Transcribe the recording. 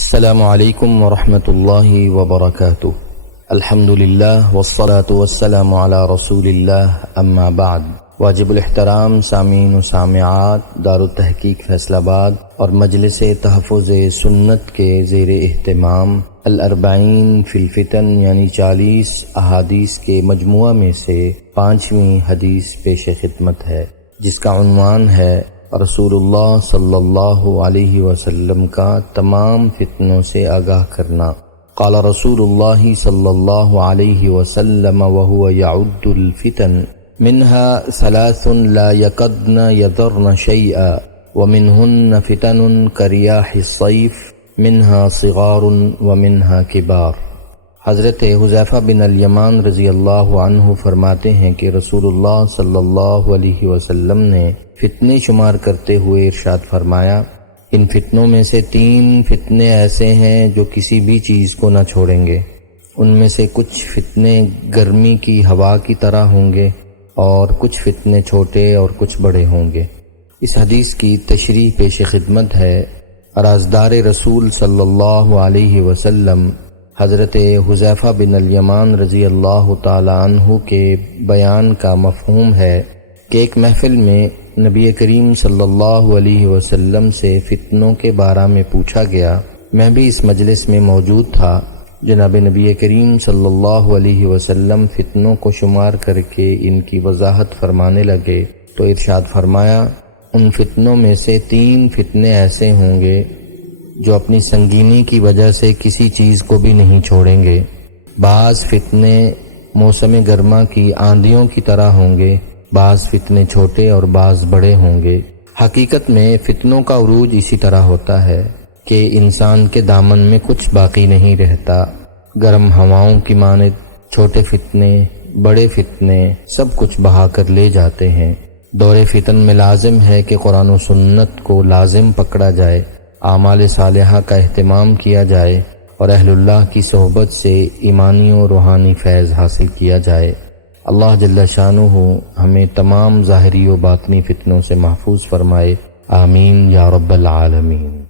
السلام علیکم ورحمۃ اللہ وبرکاتہ۔ الحمد للہ والصلاة والسلام علی رسول اللہ، اما بعد۔ واجب الاحترام سامعین و سامعات، دار التحقیق فیصل آباد اور مجلس تحفظ سنت کے زیر اہتمام الاربعین فی الفتن یعنی 40 احادیث کے مجموعہ میں سے 5ویں حدیث پیش خدمت ہے، جس کا عنوان ہے رسول اللہ صلی اللہ علیہ وسلم کا تمام فتنوں سے آگاہ کرنا۔ قال رسول اللہ صلی اللہ علیہ وسلم وهو يعد الفتن منها 3 لا يكدن يضرن شيئا ومنهن فتن كرياح الصيف منها صغار ومنها كبار۔ حضرت حذیفہ بن الیمان رضی اللہ عنہ فرماتے ہیں کہ رسول اللہ صلی اللہ علیہ وسلم نے فتنے شمار کرتے ہوئے ارشاد فرمایا، ان فتنوں میں سے 3 فتنے ایسے ہیں جو کسی بھی چیز کو نہ چھوڑیں گے۔ ان میں سے کچھ فتنے گرمی کی ہوا کی طرح ہوں گے اور کچھ فتنے چھوٹے اور کچھ بڑے ہوں گے۔ اس حدیث کی تشریح پیش خدمت ہے۔ رازدار رسول صلی اللہ علیہ وسلم حضرت حذیفہ بن الیمان رضی اللہ تعالی عنہ کے بیان کا مفہوم ہے کہ ایک محفل میں نبی کریم صلی اللہ علیہ وسلم سے فتنوں کے بارے میں پوچھا گیا۔ میں بھی اس مجلس میں موجود تھا۔ جناب نبی کریم صلی اللہ علیہ وسلم فتنوں کو شمار کر کے ان کی وضاحت فرمانے لگے تو ارشاد فرمایا، ان فتنوں میں سے 3 فتنے ایسے ہوں گے جو اپنی سنگینی کی وجہ سے کسی چیز کو بھی نہیں چھوڑیں گے۔ بعض فتنے موسم گرما کی آندھیوں کی طرح ہوں گے، بعض فتنے چھوٹے اور بعض بڑے ہوں گے۔ حقیقت میں فتنوں کا عروج اسی طرح ہوتا ہے کہ انسان کے دامن میں کچھ باقی نہیں رہتا۔ گرم ہواؤں کی مانند چھوٹے فتنے، بڑے فتنے سب کچھ بہا کر لے جاتے ہیں۔ دور فتن میں لازم ہے کہ قرآن و سنت کو لازم پکڑا جائے، اعمال صالحہ کا اہتمام کیا جائے اور اہل اللہ کی صحبت سے ایمانی و روحانی فیض حاصل کیا جائے۔ اللہ جل شانہ ہمیں تمام ظاہری و باطنی فتنوں سے محفوظ فرمائے، آمین یا رب العالمین۔